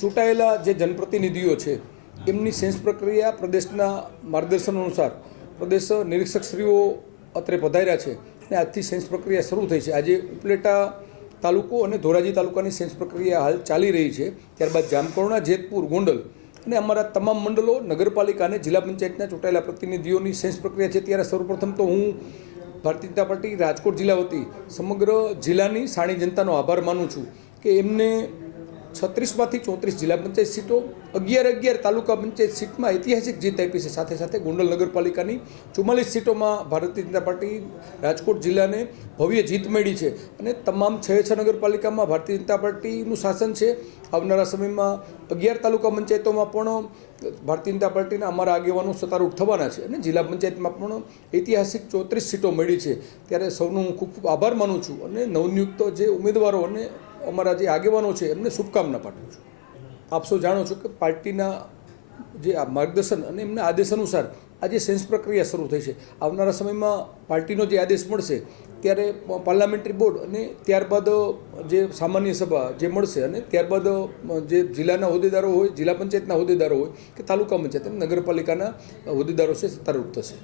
ચૂંટાયેલા જે જનપ્રતિનિધિઓ છે એમની સેન્સ પ્રક્રિયા પ્રદેશના માર્ગદર્શન અનુસાર પ્રદેશ નિરીક્ષકશ્રીઓ અત્રે પધાર્યા છે અને આજથી સેન્સ પ્રક્રિયા શરૂ થઈ છે। આજે ઉપલેટા તાલુકો અને ધોરાજી તાલુકાની સેન્સ પ્રક્રિયા હાલ ચાલી રહી છે। ત્યારબાદ જામકરણા, જેતપુર, ગોંડલ અને અમારા તમામ મંડળો, નગરપાલિકા અને જિલ્લા પંચાયતના ચૂંટાયેલા પ્રતિનિધિઓની સેન્સ પ્રક્રિયા છે। ત્યારે સૌપ્રથમ તો હું ભારતીય જનતા પાર્ટી રાજકોટ જિલ્લા વતી સમગ્ર જિલ્લાની સાણી જનતાનો આભાર માનું છું કે એમને 36માંથી 34 જિલ્લા પંચાયત સીટો, 11 તાલુકા પંચાયત સીટમાં ઐતિહાસિક જીત આપી છે। સાથે સાથે ગોંડલ નગરપાલિકાની 44 સીટોમાં ભારતીય જનતા પાર્ટી રાજકોટ જિલ્લાને ભવ્ય જીત મળી છે અને તમામ 6 નગરપાલિકામાં ભારતીય જનતા પાર્ટીનું શાસન છે। આવનારા સમયમાં 11 તાલુકા પંચાયતોમાં પણ ભારતીય જનતા પાર્ટીના અમારા આગેવાનો સત્તારૂઢ થવાના છે અને જિલ્લા પંચાયતમાં પણ ઐતિહાસિક 34 સીટો મળી છે। ત્યારે સૌનો હું ખૂબ ખૂબ આભાર માનું છું અને નવનિયુક્ત જે ઉમેદવારો અને અમારા જે આગેવાનો છે એમને શુભકામના પાઠવું છું। આપ સૌ જાણો છો કે પાર્ટીના જે આ માર્ગદર્શન અને એમના આદેશ અનુસાર આજે સેન્સ પ્રક્રિયા શરૂ થઈ છે। આવનારા સમયમાં પાર્ટીનો જે આદેશ મળશે ત્યારે પાર્લામેન્ટરી બોર્ડ અને ત્યારબાદ જે સામાન્ય સભા જે મળશે અને ત્યારબાદ જે જિલ્લાના હોદ્દેદારો હોય, જિલ્લા પંચાયતના હોદ્દેદારો હોય કે તાલુકા પંચાયત અને નગરપાલિકાના હોદ્દેદારો છે સત્તારૂઢ થશે।